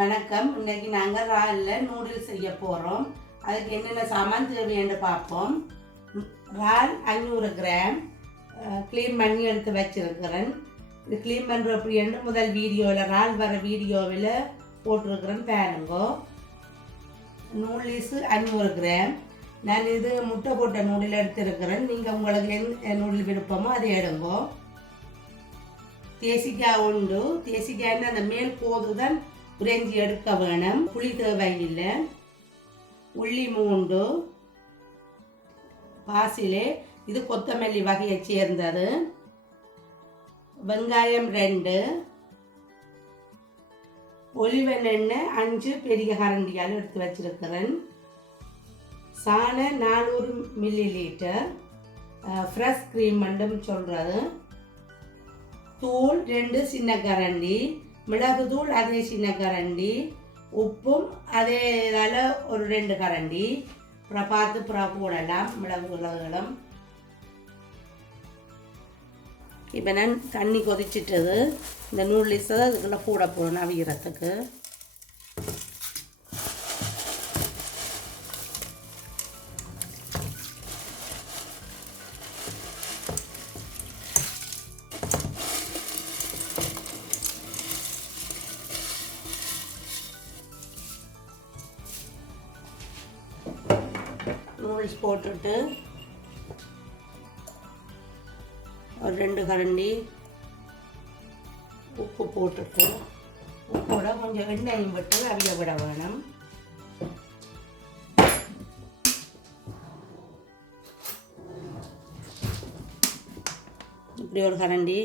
வணக்கம். இன்றைக்கி நாங்கள் இறாலில் நூடுல்ஸ் செய்ய போகிறோம். அதுக்கு என்னென்ன சாமான் தேவைன்னு பார்ப்போம். இறால் 500 கிராம் க்ளீன் பண்ணி எடுத்து வச்சுருக்கிறேன். இது க்ளீன் பண்ணுற அப்படின்னு முதல் வீடியோவில் இறால் வர வீடியோவில் போட்டிருக்கிறேன் பாருங்கோ. Noodles 500 gram. நான் இது முட்டை போட்ட நூடில் எடுத்துருக்கிறேன். நீங்கள் உங்களுக்கு எந்த நூடில் விருப்பமோ அதை எடுங்கோ. தேசிக்காய் உண்டு. தேசிக்காய்ன்னு அந்த மேல் போது தான் உறைஞ்சி எடுக்க வேணும். புளி தேவையில்லை. உள்ளி 3, பாசிலே இது கொத்தமல்லி வகையை சேர்ந்தது. வெங்காயம் 2, ஒலிவ எண்ணெய் 5 பெரிய கரண்டியால் எடுத்து வச்சிருக்கிறேன். சாணம் 400 மில்லிலிட்டர். ஃப்ரெஷ் க்ரீம் மட்டும் சொல்கிறது. தூள் 2 சின்ன கரண்டி. மிளகு தூள் அதே சின்ன கரண்டி. உப்பும் அதே இதால் ஒரு 2 கரண்டி. அப்புறம் பார்த்து போடலாம் மிளகுகளும். இப்போ நான் தண்ணி கொதிச்சிட்டது. இந்த நூடுல்ஸை அதுக்குள்ளே போட போகணும் அவிக்கிறதுக்கு. நூடுல்ஸ் போட்டுட்டு ஒரு 2 கரண்டி உப்பு போட்டுட்டு உப்போட கொஞ்சம் எண்ணெயும் விட்டு அவிய விட வேணும். இப்படி ஒரு கரண்டி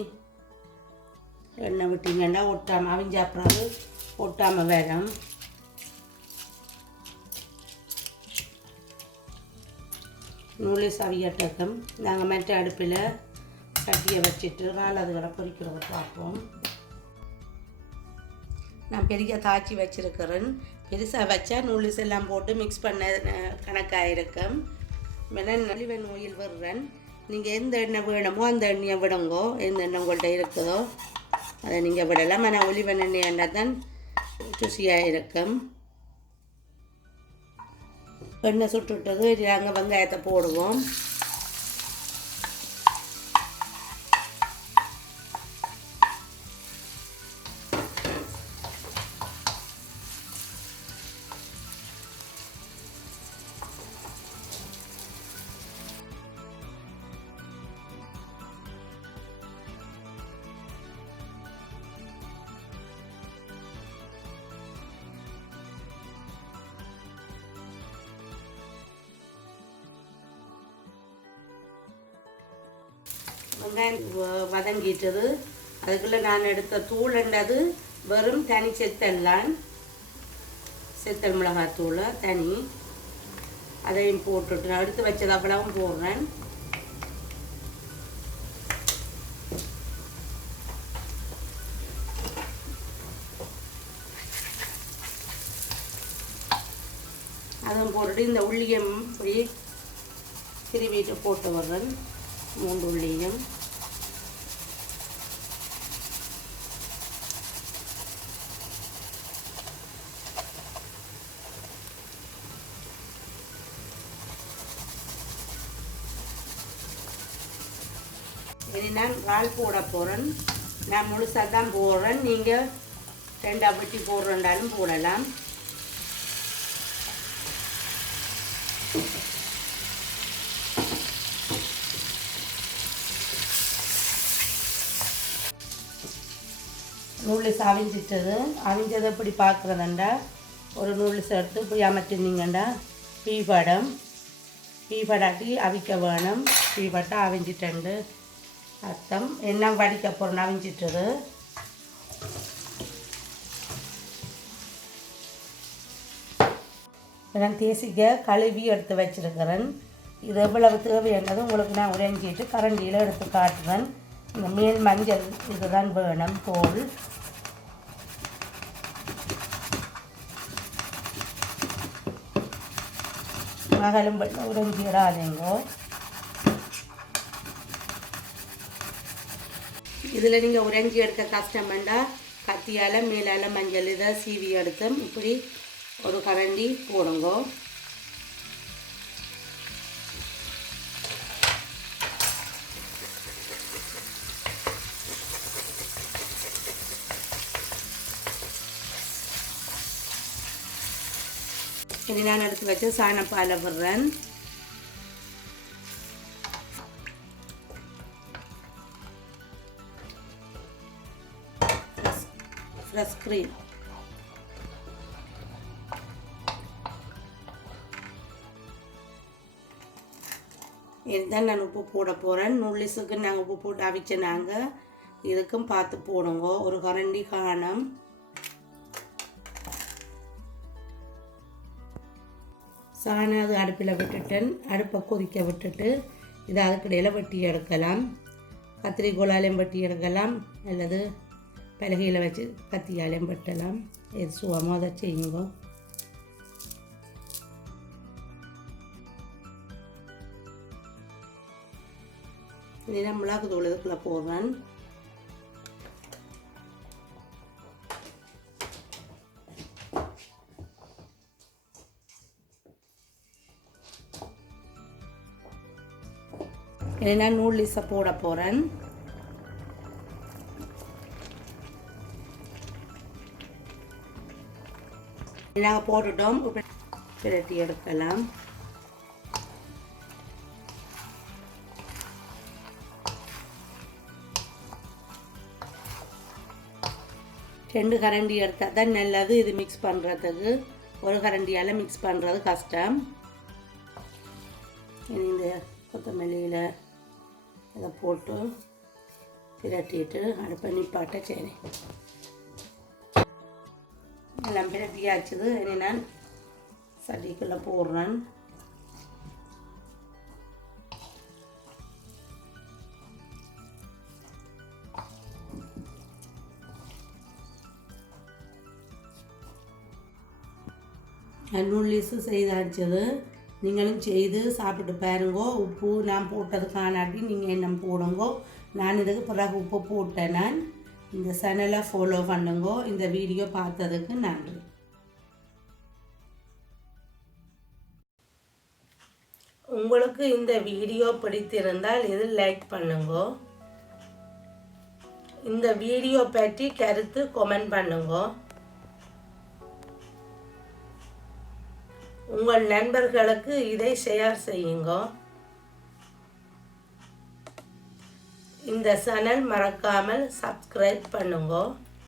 எண்ணெய் விட்டீங்கன்னா ஒட்டாமல் அவிஞ்ச அப்புறம் ஒட்டாமல் வேணும். நூடுல்ஸ் அவியட்டக்கம் நாங்கள் மற்ற அடுப்பில் சட்டியை வச்சுட்டு இறால் அதுகளை பொரிக்கிறத பார்ப்போம். நான் பெரிய காய்ச்சி வச்சுருக்கிறேன். பெருசாக வச்சா நூடுல்ஸ் எல்லாம் போட்டு மிக்ஸ் பண்ண கணக்காக இருக்கும். ஒலிவன் ஆயில் விடுறேன். நீங்கள் எந்த எண்ணெய் வேணுமோ அந்த எண்ணெயை விடுங்கோ. எந்த எண்ணெய் உங்கள்கிட்ட இருக்குதோ அதை நீங்கள் விடலாம். ஆனால் ஒலிவன் எண்ணெய் எண்ணெய் தான் ருசியாக இருக்கும். எண்ணெய் சுட்டுவிட்டது. நாங்கள் வெங்காயத்தை போடுவோம். வெங்காயம் வதங்கிட்டது. அதுக்குள்ளே நான் எடுத்த தூள்ன்றது வெறும் தனி செத்தல் மிளகாத்தூள் தனி. அதையும் போட்டுட்டு நான் எடுத்து வச்சது அவ்வளவும் போடுறேன். அதுவும் போட்டுட்டு இந்த உள்ளியும் இப்படி திருவிட்டு போட்டு வர்றேன். 3 உள்ளியும் இனி நான் இறால் போட போகிறேன். நான் முழுசாக தான் போடுறேன். நீங்கள் 2 வெட்டி போடுறேன்டாலும் போடலாம். நூடுல்ஸ் அவிஞ்சிட்டது. அவிஞ்சதை இப்படி பார்க்குறதுண்டா ஒரு நூடுல்ஸ் எடுத்து இப்படி அமைச்சிருந்தீங்கண்டா பீபடாட்டி அவிக்க வேணும். பீபட்டா அவிஞ்சிட்டு அர்த்தம். என்ன வடிக்க போகிறோன்னு அவிஞ்சிட்டது. நான் தேசிக்காய் கழுவி எடுத்து வச்சுருக்கிறேன். இது எவ்வளவு தேவையானது உங்களுக்கு நான் உறைஞ்சிட்டு கரண்டியில் எடுத்து காட்டுறேன். இந்த மேல் மஞ்சள் இதுதான் வேணும். தோல் மகளும் உறைஞ்சி இடாதீங்கோ. இதில் நீங்கள் உறைஞ்சி எடுக்க கஷ்டம் வேண்டாம். கத்தி கத்தியால் மேலால் மஞ்சள் இதை சீவி எடுத்து இப்படி ஒரு கரண்டி போடுங்க. இனி நான் எடுத்து வச்ச சாணப்பாலை விடுறேன். ஃப்ரெஷ் க்ரீம், இதுதான் நான் உப்பு போட போகிறேன். நூடுல்ஸுக்கு நாங்கள் உப்பு போட்டு அவிச்ச நாங்கள் இதுக்கும் பார்த்து போடுங்க. ஒரு கரண்டி காணம். சாணம் அது அடுப்பில் விட்டுட்டேன். அடுப்பை கொதிக்க விட்டுட்டு இதை அதுக்கிடையில் வெட்டி எடுக்கலாம். கத்திரிக்கோலாலையும் வெட்டி எடுக்கலாம், அல்லது பலகையில் வச்சு கத்தியாலையும் வெட்டலாம். இது சுகமாக அதை செய்யுங்க. இதை மிளகு தூள் இதுக்குள்ளே போடுறேன். நான் நூடுல்ஸை போட போகிறேன். நாங்கள் போட்டுட்டோம். பிரட்டி எடுக்கலாம். ரெண்டு கரண்டி எடுத்தால் தான் நல்லது. இது மிக்ஸ் பண்ணுறதுக்கு ஒரு கரண்டியால் மிக்ஸ் பண்ணுறது கஷ்டம். இந்த கொத்தமல்லியில் இதை போட்டு பிரட்டிட்டு அடுப்பை நிப்பாட்ட சரி. எல்லாம் பிரட்டியாச்சுது. இனி நான் சட்டிக்குள்ளே போடுறேன். நூடுல்ஸ் செய்தாச்சது. நீங்களும் செய்து சாப்பிட்டு பாருங்கோ. உப்பு நான் போட்டது காணாட்டி நீங்கள் என்ன போடுங்கோ. நான் இதுக்கு பிறகு உப்பு போட்டேன். நான் இந்த சேனலை ஃபாலோ பண்ணுங்கோ. இந்த வீடியோ பார்த்ததுக்கு நன்றி. உங்களுக்கு இந்த வீடியோ பிடித்திருந்தால் இது லைக் பண்ணுங்கோ. இந்த வீடியோ பற்றி கருத்து கமெண்ட் பண்ணுங்கோ. உங்கள் நண்பர்களுக்கு இதை ஷேர் செய்யுங்க. இந்த சேனல் மறக்காமல் சப்ஸ்கிரைப் பண்ணுங்க.